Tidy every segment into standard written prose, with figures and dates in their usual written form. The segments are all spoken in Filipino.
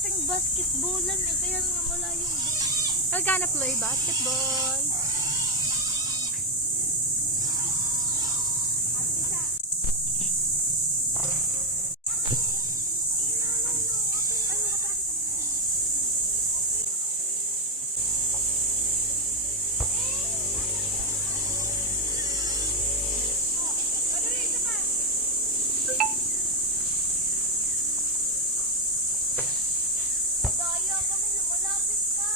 nating basketballan eh. Kaya nga wala yung... I'm gonna play basketball. Daya kami, lumalapit ka.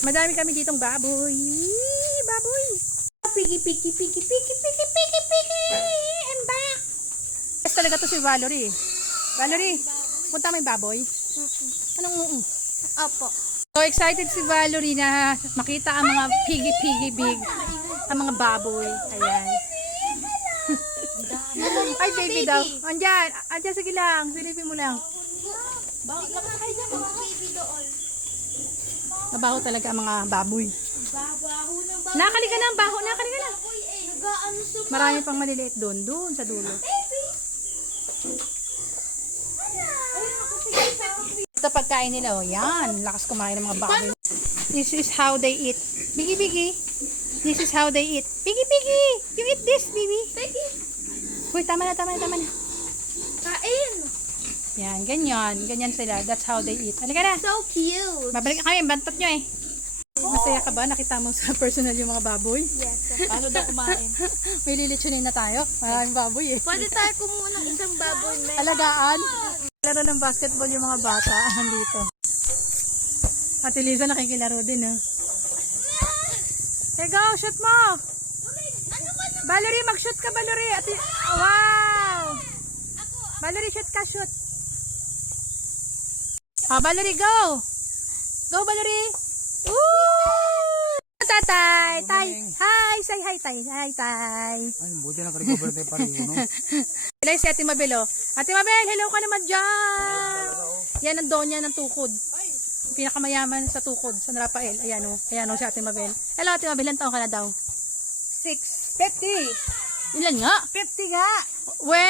Madami kami ditong baboy. Baboy. Piggy, piggy, piggy, piggy, piggy, piggy, piggy. I'm back. Yes, talaga to si Valerie. Valerie, punta mo yung baboy. Anong Opo. So excited si Valerie na makita ang mga piggy, piggy, big. Ang mga baboy. Ayan. Ay, baby daw. Andyan. Andyan, sige lang. Silipin mo lang. Lakas kayo dyan mga baby doon. Mabaho talaga ang mga baboy. Babaho ng baboy. Nakali ka na, baho. Nakali ka na. Baboy eh. Nag-aano sa Marami pang maliliit doon. Doon sa dulo. baby. Ayun ako, sige sa Ito pagkain nila. Oh, yan. Lakas kumain ng mga baboy. This is how they eat. Biggy, biggy. This is how they eat. Biggy, biggy. You eat this, baby. baby. Uy, tama na, tama na, tama na. Kain. Yan, ganyan. Ganyan sila. That's how they eat. Halika na. So cute. Babalik na kami. Bantot nyo eh. Masaya ka ba? Nakita mo sa personal yung mga baboy? Yes. Paano daw kumain? May lilitsunin na tayo. Maraming baboy eh. Pwede tayo kumuha ng isang baboy. Alagaan. Laro ng basketball yung mga bata. Dito. Ate Liza nakikilaro din eh. Hey, go! Shoot mo! Valerie, mag-shoot ka, Valerie! Ate... Wow! Valerie, shoot ka, shoot! Valerie, go! Go, Valerie! Woo! Tatay! Tay! Hi! Say hi, Tay! Hi, Tay! Ay, buti na ka-recover tayo pareho, no? Hello si Ate Mabel, oh. Ate Mabel, hello ka naman dyan! Yan ang donya ng tukod. Pinakamayaman sa tukod, sa Rafael. Ayan, oh. Ayan, oh, si Ate Mabel. Hello, Ate Mabel. Ilan taon ka na daw? 50! Ilan nga? 50 nga! We!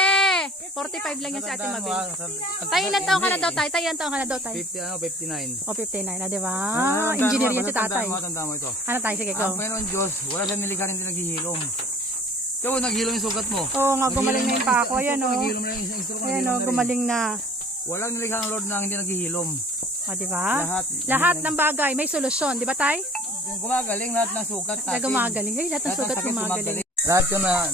45 lang yan si Ate Mabel. Tay, ilan taon ka na daw, Tay? Tay, ilan taon ka na daw, Tay? 59. O, 59 na, di ba? Engineer yan si Tatay. Tandaan mo ito. Ano, Tay? Sige, go. Ang Panginoon Diyos, wala sa nilikha rin din naghihilom. Ikaw, naghilom yung sugat mo. Oo nga, gumaling na yung pako. Ayan, oh. Naghihilom na yung instrument. Ayan, oh, gumaling na. Walang nilikha ng Lord na hindi naghihilom. O, di ba? Lahat. Lahat ng bagay, may solusyon. Di ba, Tay? Yung gumagaling, lahat ng sugat Na natin. gumagaling. Ay, lahat ng Lahat ng sugat sakit gumagaling. Lahat yun na,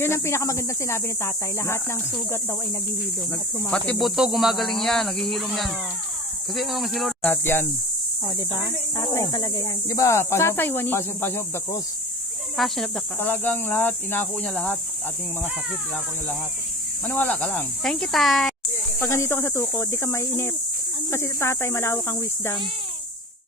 Yun ang pinakamagandang sinabi ni Tatay. Lahat ng sugat daw ay naghihilom at gumagaling. pati buto, gumagaling yan, naghihilom yan. Oo. Kasi yung si Lord, lahat yan. O, di ba? Tatay talaga yan. Di ba? Tatay, Juanito. Passion of the cross. Passion of the cross. Talagang lahat, inako niya lahat. Ating mga sakit, inako niya lahat. Maniwala ka lang. Thank you, Tay. Pag nandito ka sa tukod, di ka mainip. Kasi sa Tatay, malawak ang wisdom.